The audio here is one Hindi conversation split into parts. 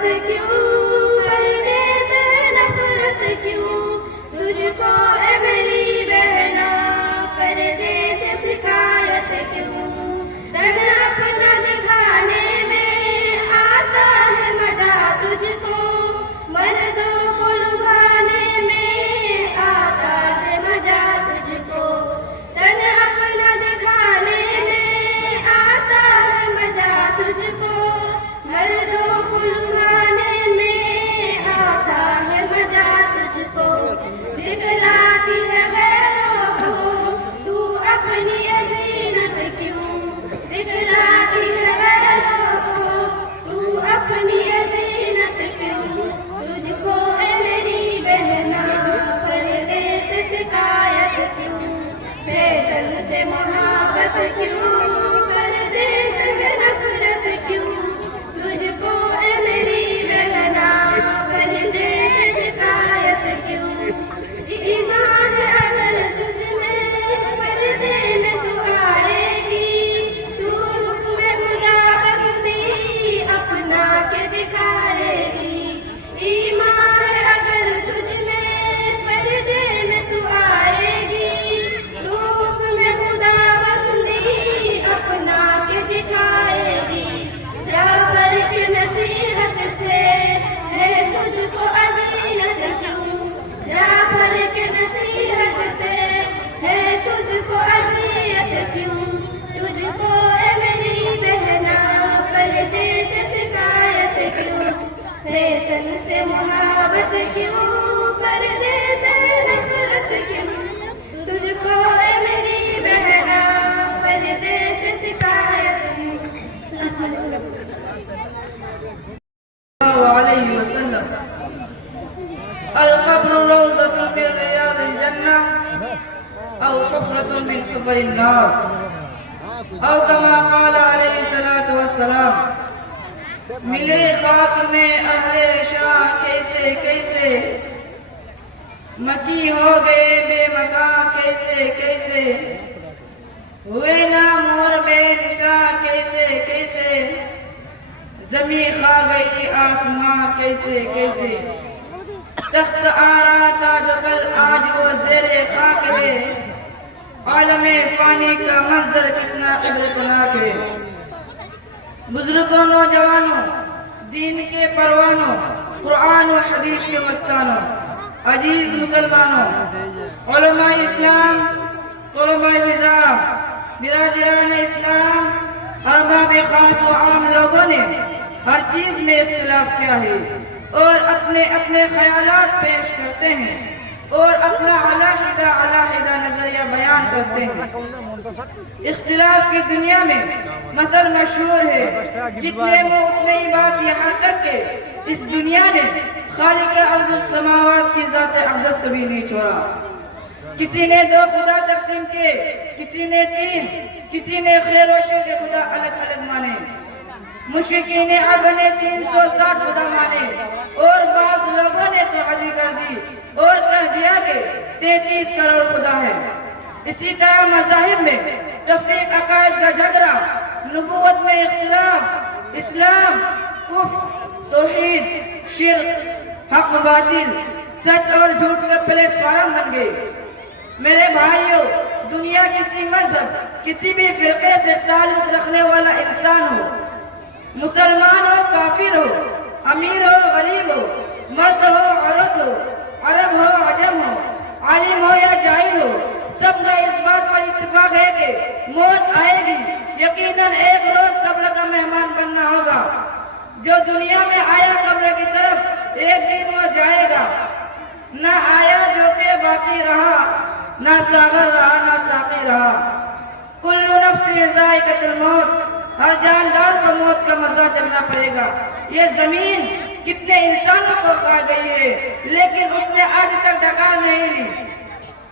मोहब्बत क्यों, पर्दे से नफरत क्यों, तुझको ए मेरी बहना पर्दे से शिकायत क्यों। दर्द अपना दिखाने में आता है मजा तुझको, मर्दों को लुभाने में आता है मजा तुझको। दर्द अपना दिखाने में आता है मजा तुझको, मर्दों को लुभाने में आता है मजा तुझको। दिखलाती है गैरों को तू अपनी अजीनत क्यों, दिखलाती है गैरों को तू अपनी अजीनत क्यों। तुझको ए मेरी बहना पर्दे से शिकायत क्यों, फैशन से मोहब्बत क्यों, पर्दे से नफरत क्यों। तुझको ए मेरी बहना पर्दे से शिकायत क्यों। ईमान है अगर तुझमें पर्दे में तू आएगी, तू हुक्म खुदाबंदी अपना के दिखाएगी। ईमान है अगर तुझमें पर्दे में तू आएगी, तू हुक्म खुदाबंदी अपना के दिखाएगी। जाफर की नसीहत से है तुझको अजीनत क्यों, जाफर की नसीहत से है तुझको अजीयत क्यों। तुझको ए मेरी बहना पर्दे से शिकायत क्यों, फैशन से मोहब्बत क्यों, पर्दे से नफरत क्यों। तुझको ए मेरी बहना पर्दे से शिकायत क्यों। अलैहि वसल्लम अल-क़ब्र रौज़तुन मिन रियादिल जन्नह औ हुफ़रतुन मिन हुफ़रिन नार औ कमा क़ाला अलैहि सलातु वस्सलाम। मिले खाक में अहले शाह कैसे कैसे, मकी हो गए बेमका कैसे कैसे, हुए ना मोर बेनिशा कैसे कैसे, जमी खा गई आसमां कैसे कैसे। तख्त आरा था जो कल आज वो ज़ेरे खाक है, आलमे फानी का मंजर कितना इबरतनाक है। बुजुर्गों नौजवानों दीन के परवानों, कुरान और हदीस के मस्तानों, अजीज मुसलमानों, उलमा इस्लाम, तुलबा निज़ाम, बिरादरान इस्लाम, अरबाब खास व आम लोगों ने हर चीज में इख्तिलाफ किया है और अपने अपने ख्यालात पेश करते हैं और अपना अलग-अलग नजरिया बयान करते हैं। इख्तिलाफ की दुनिया में मसल मशहूर है, जितने मुंह उतने ही बात, यहाँ तक के इस दुनिया ने खालिक अर्ज़ समावात की ज़ात अक़दस कभी नहीं छोड़ा। किसी ने 2 खुदा तक़सीम किए, किसी ने 3, किसी ने खैर और शर के खुदा अलग अलग माने। मुशरिकीन अरब ने 360 खुदा माने और बाज़ लोगों ने तो हद कर दी और कह दिया कि 33 करोड़ खुदा है। इसी तरह मज़ाहिब में तफ़रीक़, अक़ाइद का झगड़ा, नबूवत में इख्तिलाफ, इस्लाम, कुफ्र, तौहीद, शिर्क, हक़ बातिल, सच और झूठ के प्लेटफार्म बन गए। मेरे भाइयों, दुनिया किसी मजहब, किसी भी फिरके से ताल्लुक़ रखने वाला इंसान हो, मुसलमान हो काफिर हो, अमीर हो गरीब हो, मर्द हो औरत हो, अरब हो अजम हो, आलिम हो या जाहिल हो, सबका इस बात पर इत्तेफाक है कि मौत आएगी। यकीनन एक रोज कब्र का मेहमान बनना होगा। जो दुनिया में आया कब्र की तरफ, एक दिन वो जाएगा। न आया जो के बाकी रहा, न सागर रहा न साकी रहा। कुल्लु नफ्सिन ज़ाइक़तुल मौत, हर जानदार को मौत का मजा चलना पड़ेगा। ये जमीन कितने इंसानों को खा गई है, लेकिन उसने आज तक डकार नहीं ली।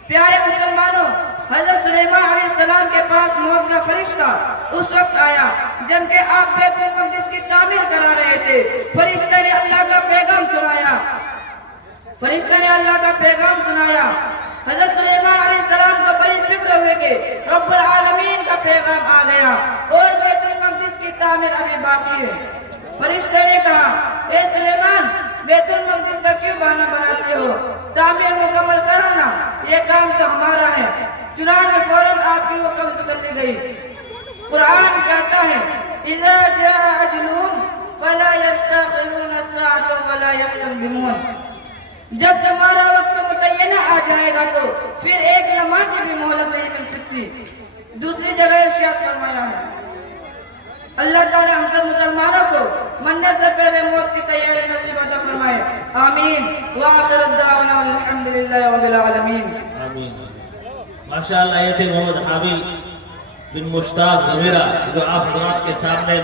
प्यारे मुसलमानों, हज़रत सुलेमान अलैहिस्सलाम के पास मौत का फरिश्ता उस वक्त आया जबकि आप बैतुल मक़दिस की तामीर करा रहे थे। फरिश्ते ने अल्लाह का पैगाम सुनाया, फरिश्ते ने अल्लाह का पैगाम सुनाया। हज़रत सुलेमान अलैहिस्सलाम को बड़ी फिक्र हुई कि रब्बुल आलमीन का पैगाम आ गया और बैतुल मक़दिस की तामीर अभी बाकी है। फरिश्ते ने कहा, ए सुलेमान, बैतुल मक़दिस का क्यों बहाना बनाते हो? तामीर मुकम्मल करो ना, ये काम तो हमारा है। चुनांचे फौरन आपकी वो कब्ज़ कर ली गई। कुरान कहता है इज़ा जाअ अजलुहुम फला यस्तखिरून अस्साअत वला यस्तक़दिमून। जब तुम्हारा वक्त मुतय्यन आ जाएगा तो फिर एक लम्हा की भी मोहलत नहीं मिल सकती। दूसरी जगह इरशाद फरमाया है अल्लाह ताला हम सब मुसलमानों को मरने से पहले मौत की तैयारी नसीब अता फरमाए। आमीन व आखिर दावाना अल्हम्दुलिल्लाहि रब्बिल आलमीन। आमीन। माशाअल्लाह, ये थे मोहम्मद हामिल बिन मुश्ताक ज़मीरा जो आप हज़रात के सामने